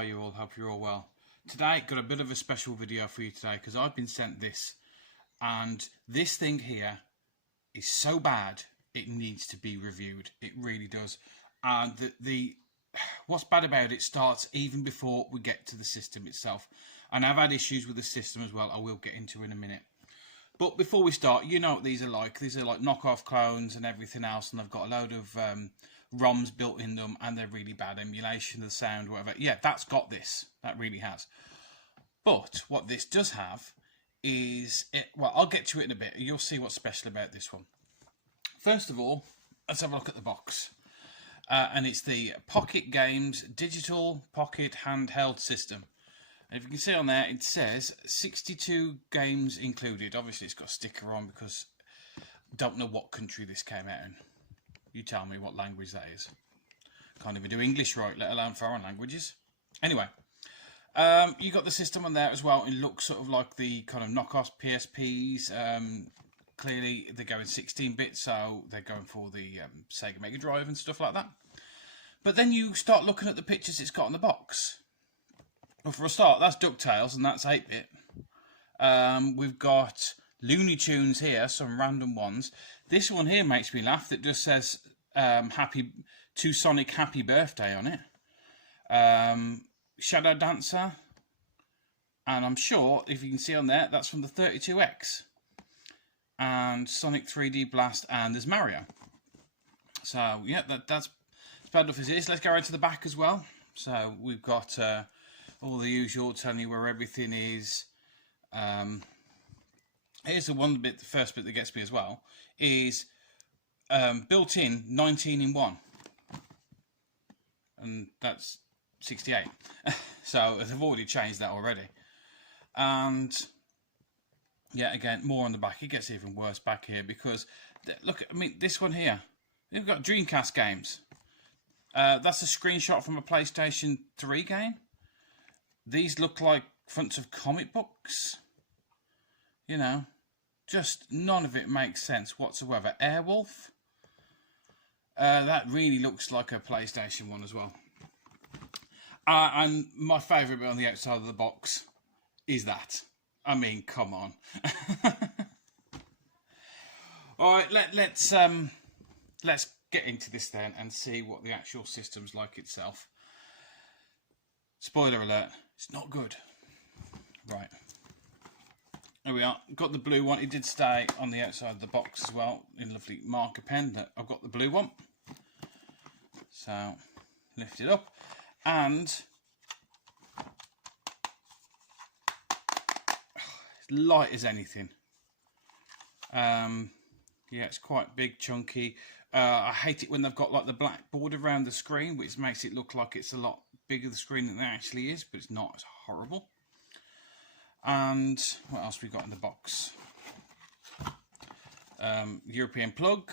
are you all? Hope you're all well. Today, got a bit of a special video for you today because I've been sent this, and this thing here is so bad it needs to be reviewed. It really does. And what's bad about it starts even before we get to the system itself. And I've had issues with the system as well. I will get into in a minute. But before we start, you know what these are like. These are like knockoff clones and everything else, and they've got a load of ROMs built in them, and they're really bad emulation of the sound, whatever. Yeah, that's got this. That really has. But what this does have is, well, I'll get to it in a bit. You'll see what's special about this one. First of all, let's have a look at the box. And it's the Pocket Games Digital Pocket Handheld System. And if you can see on there, it says 62 games included. Obviously, it's got a sticker on because I don't know what country this came out in. You tell me what language that is. Can't even do English right, let alone foreign languages. Anyway, you got the system on there as well. It looks sort of like the kind of knockoff PSPs. Clearly, they're going 16-bit, so they're going for the Sega Mega Drive and stuff like that. But then you start looking at the pictures it's got on the box. Well, for a start, that's DuckTales, and that's 8-bit. We've got Looney Tunes here, some random ones. This one here makes me laugh. It just says to Sonic Happy Birthday on it. Shadow Dancer. And I'm sure, if you can see on there, that's from the 32X. And Sonic 3D Blast, and there's Mario. So, yeah, that's bad enough as it is. Let's go right to the back as well. So, we've got all the usual, telling you where everything is. Here's the first bit that gets me as well, is built in 19 in 1. And that's 68. So they've already changed that already. And yeah, again, more on the back. It gets even worse back here because, look, I mean, this one here, they've got Dreamcast games. That's a screenshot from a PlayStation 3 game. These look like fronts of comic books. You know, just none of it makes sense whatsoever. Airwolf. That really looks like a PlayStation one as well. And my favourite bit on the outside of the box is that. I mean, come on. All right, let's get into this then and see what the actual system's like itself. Spoiler alert, it's not good. Right. There we are. Got the blue one. It did stay on the outside of the box as well in lovely marker pen. That I've got the blue one. So lift it up, and it's light as anything. Yeah, it's quite big, chunky. I hate it when they've got like the black border around the screen, which makes it look like it's a lot bigger the screen than it actually is, but it's not. It's horrible. And what else we got in the box? European plug,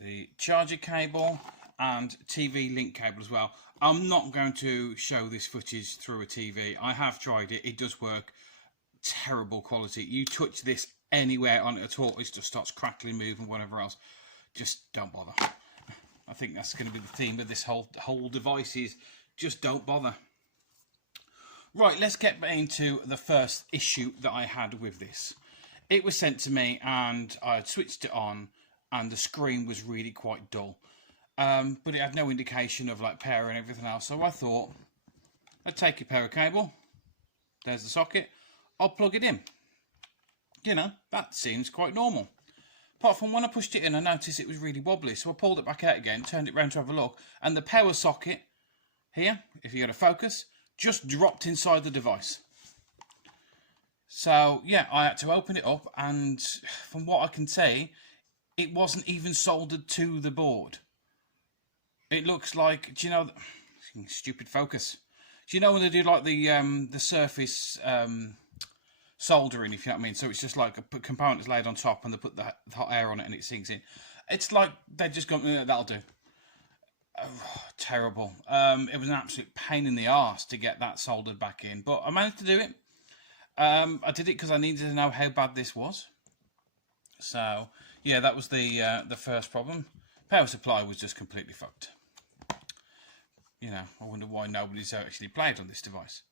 the charger cable, and TV link cable as well. I'm not going to show this footage through a TV. I have tried it. It does work. Terrible quality. You touch this anywhere on it at all, it just starts crackling, moving, whatever else. Just don't bother. I think that's going to be the theme of this whole device is just don't bother. Right, let's get into the first issue that I had with this. It was sent to me and I had switched it on and the screen was really quite dull. But it had no indication of like power and everything else. So I thought, I'd take your power cable. There's the socket. I'll plug it in. You know, that seems quite normal. Apart from when I pushed it in, I noticed it was really wobbly. So I pulled it back out again, turned it round to have a look. And the power socket here, if you go to focus, just dropped inside the device. So yeah, I had to open it up, and from what I can see, it wasn't even soldered to the board. It looks like, do you know, stupid focus. Do you know when they do like the surface soldering, if you know what I mean? So it's just like a component is laid on top and they put the hot air on it and it sinks in. It's like they've just gone, that'll do. Oh, terrible. It was an absolute pain in the arse to get that soldered back in, but I managed to do it. I did it because I needed to know how bad this was. So yeah, that was the first problem. Power supply was just completely fucked. You know, I wonder why nobody's actually played on this device.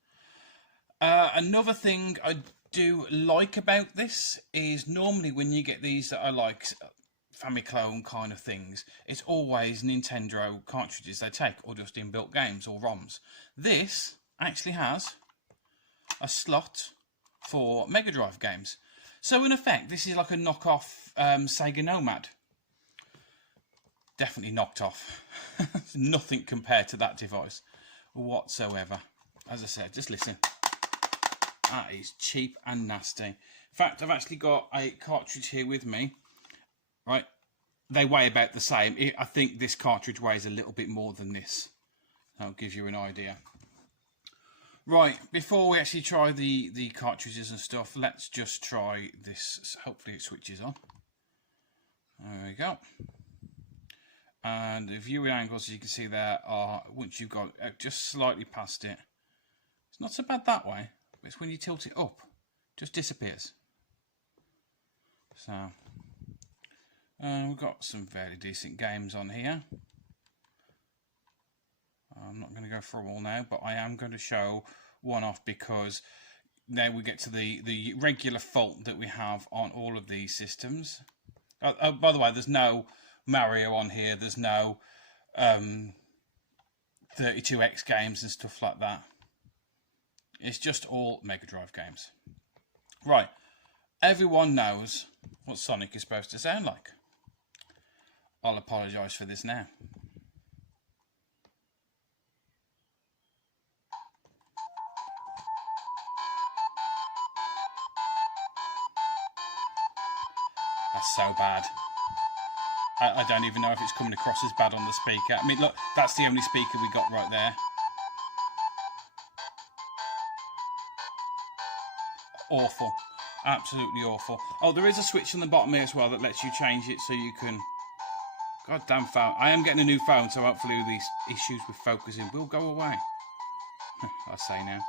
Another thing I do like about this is normally when you get these that are like Famiclone kind of things, it's always Nintendo cartridges they take, or just inbuilt games or ROMs. This actually has a slot for Mega Drive games. So in effect, this is like a knockoff Sega Nomad. Definitely knocked off. Nothing compared to that device whatsoever. As I said, just listen. That is cheap and nasty. In fact, I've actually got a cartridge here with me. Right, they weigh about the same. I think this cartridge weighs a little bit more than this. That'll give you an idea. Right, before we actually try the cartridges and stuff, let's just try this. Hopefully it switches on. There we go. And the viewing angles, as you can see there, are, once you've got just slightly past it, it's not so bad that way, but it's when you tilt it up, it just disappears. So, we've got some very decent games on here. I'm not going to go through them all now, but I am going to show one off because now we get to the regular fault that we have on all of these systems. Oh, by the way, there's no Mario on here, there's no 32X games and stuff like that. It's just all Mega Drive games. Right, everyone knows what Sonic is supposed to sound like. I'll apologise for this now. That's so bad. I don't even know if it's coming across as bad on the speaker. I mean, look, that's the only speaker we got right there. Awful. Absolutely awful. Oh, there is a switch on the bottom here as well that lets you change it so you can... Goddamn phone. I am getting a new phone, so hopefully these issues with focusing will go away. I say now.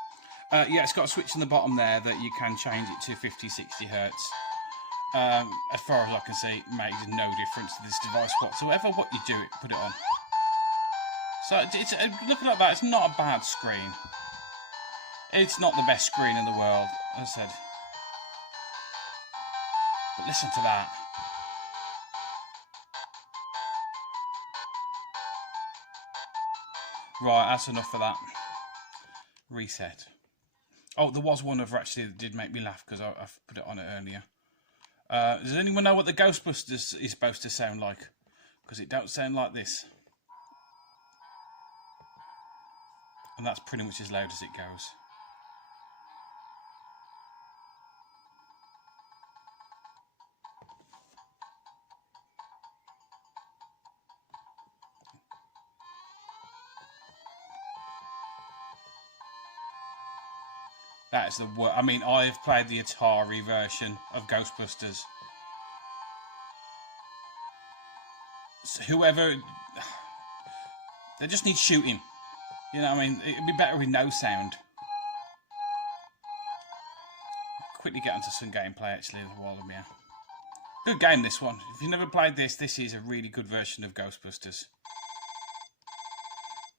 Yeah, it's got a switch on the bottom there that you can change it to 50, 60 hertz. As far as I can see, it makes no difference to this device whatsoever. What you do, put it on. So it's looking at that, it's not a bad screen. It's not the best screen in the world, as I said. But listen to that. Right, that's enough for that. Reset. Oh, there was one other actually that did make me laugh because I've put it on it earlier. Does anyone know what the Ghostbusters is supposed to sound like? Because it don't sound like this. And that's pretty much as loud as it goes. That is the worst. I mean, I've played the Atari version of Ghostbusters. So whoever... They just need shooting. You know what I mean? It'd be better with no sound. Quickly get onto some gameplay actually while I'm here. Good game, this one. If you've never played this, this is a really good version of Ghostbusters.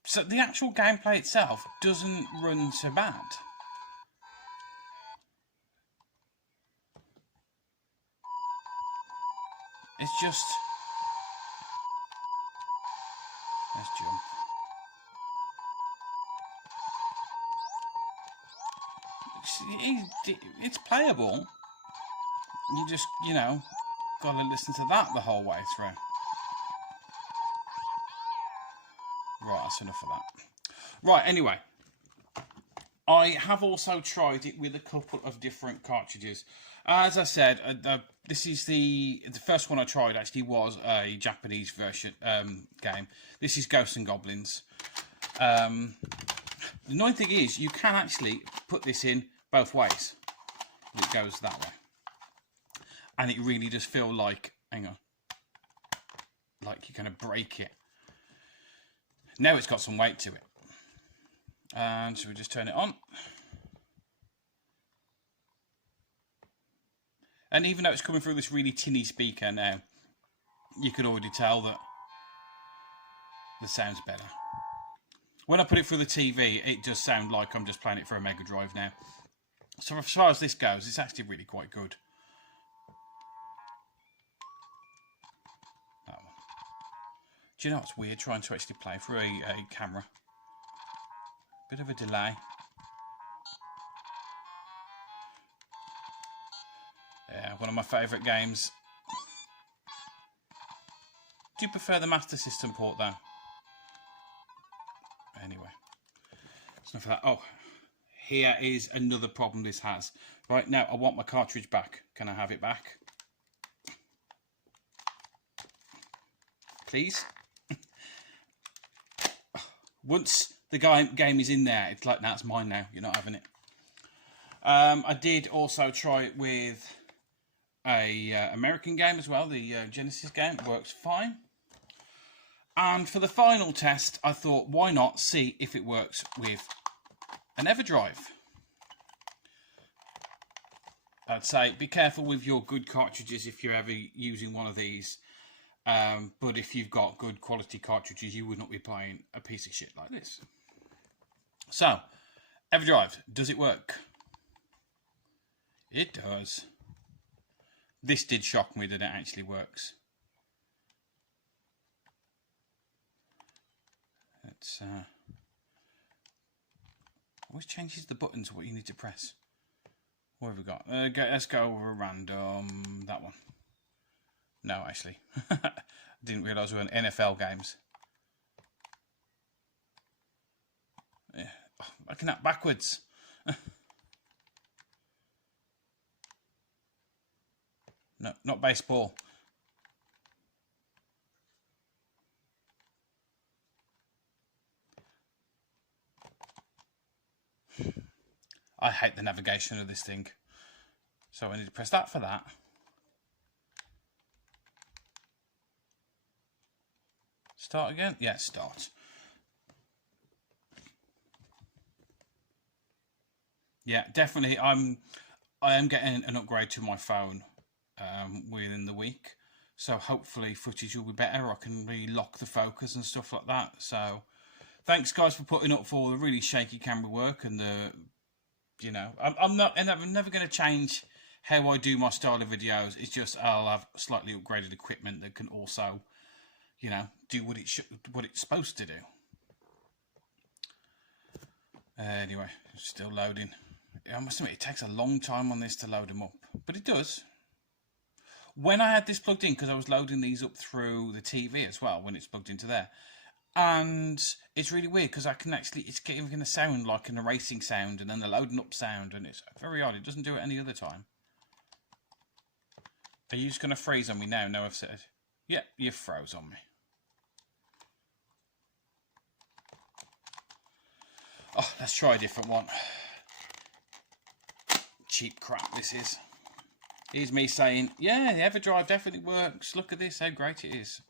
So the actual gameplay itself doesn't run so bad. It's just... Let's jump. It's playable. You just, you know, gotta listen to that the whole way through. Right, that's enough of that. Right, anyway. I have also tried it with a couple of different cartridges. As I said, this is the first one I tried actually was a Japanese version game. This is Ghosts and Goblins. The annoying thing is you can actually put this in both ways. It goes that way. And it really does feel like, hang on, like you're going to break it. Now it's got some weight to it. And so we just turn it on. And even though it's coming through this really tinny speaker now, you could already tell that the sound's better. when I put it through the TV, it does sound like I'm just playing it for a Mega Drive now. So as far as this goes, it's actually really quite good. That one. Do you know what's weird? Trying to actually play through a camera. Bit of a delay. Yeah, one of my favourite games. Do you prefer the Master System port though? Anyway, it's enough of that. Oh, here is another problem this has. Right now, I want my cartridge back. Can I have it back? Please? Once the game is in there, it's like, nah, it's mine now. You're not having it. I did also try it with a American game as well, the Genesis game. It works fine. And for the final test, I thought, why not see if it works with an Everdrive? I'd say be careful with your good cartridges if you're ever using one of these. But if you've got good quality cartridges, you would not be playing a piece of shit like this. So, Everdrive, does it work? It does. This did shock me that it actually works. It's always changes the buttons what you need to press. What have we got? Let's go over random. That one. No, actually, didn't realise we were in NFL games. Yeah, oh, looking at backwards. No, not baseball. I hate the navigation of this thing. So I need to press that for that. Start again? Yeah, start. Yeah, definitely. I am getting an upgrade to my phone within the week. So hopefully footage will be better. I can really lock the focus and stuff like that. So thanks guys for putting up for the really shaky camera work and the, you know, I'm never going to change how I do my style of videos. It's just I'll have slightly upgraded equipment that can also, you know, do what it's supposed to do. Anyway, still loading. I must admit, it takes a long time on this to load them up, but it does. When I had this plugged in, because I was loading these up through the TV as well, when it's plugged into there, and it's really weird because I can actually, it's giving a sound like an erasing sound and then the loading up sound, and it's very odd. It doesn't do it any other time. Are you just going to freeze on me now? No, I've said. Yeah, you froze on me. Oh, let's try a different one. Cheap crap this is. Here's me saying, yeah, the Everdrive definitely works. Look at this, how great it is.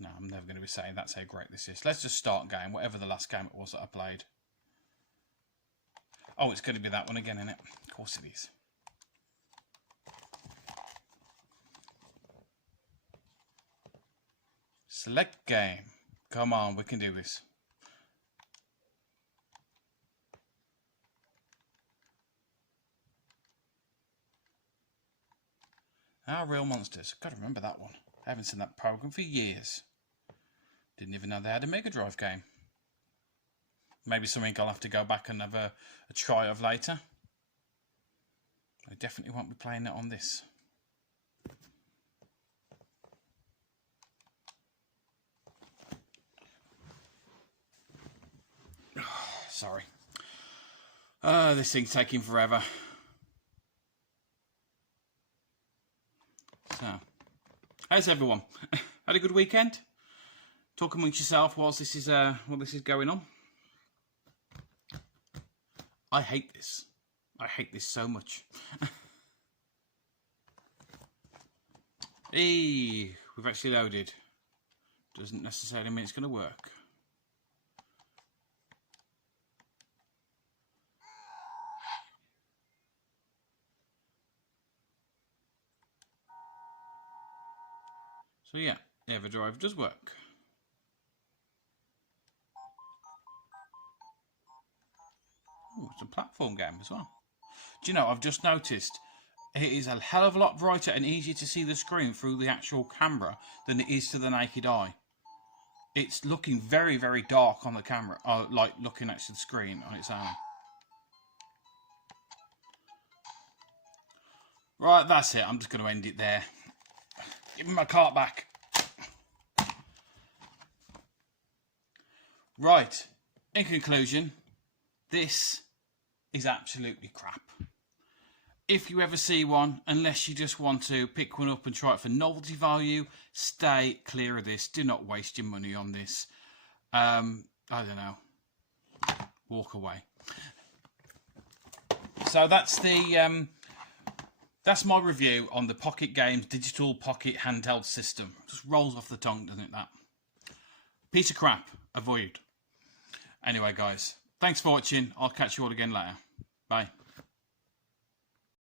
No, I'm never going to be saying that's how great this is. Let's just start game, whatever the last game it was that I played. Oh, it's going to be that one again, isn't it? Of course it is. Select game. Come on, we can do this. Our Real Monsters. I've got to remember that one. I haven't seen that program for years. Didn't even know they had a Mega Drive game. Maybe something I'll have to go back and have a try of later. I definitely won't be playing it on this. Sorry. This thing's taking forever. So, how's everyone? Had a good weekend? Talk amongst yourself whilst this is going on. I hate this. I hate this so much. Hey, we've actually loaded. Doesn't necessarily mean it's going to work. So yeah, Everdrive does work. Oh, it's a platform game as well. Do you know, I've just noticed it is a hell of a lot brighter and easier to see the screen through the actual camera than it is to the naked eye. It's looking very, very dark on the camera, like looking next to the screen on its own. Right, that's it. I'm just going to end it there. Give me my cart back. Right, in conclusion, this is absolutely crap. If you ever see one, unless you just want to pick one up and try it for novelty value, stay clear of this. Do not waste your money on this. I don't know. Walk away. So that's that's my review on the Pocket Games digital pocket handheld system. Just rolls off the tongue, doesn't it, that? Piece of crap. Avoid. Anyway, guys, thanks for watching. I'll catch you all again later. Bye.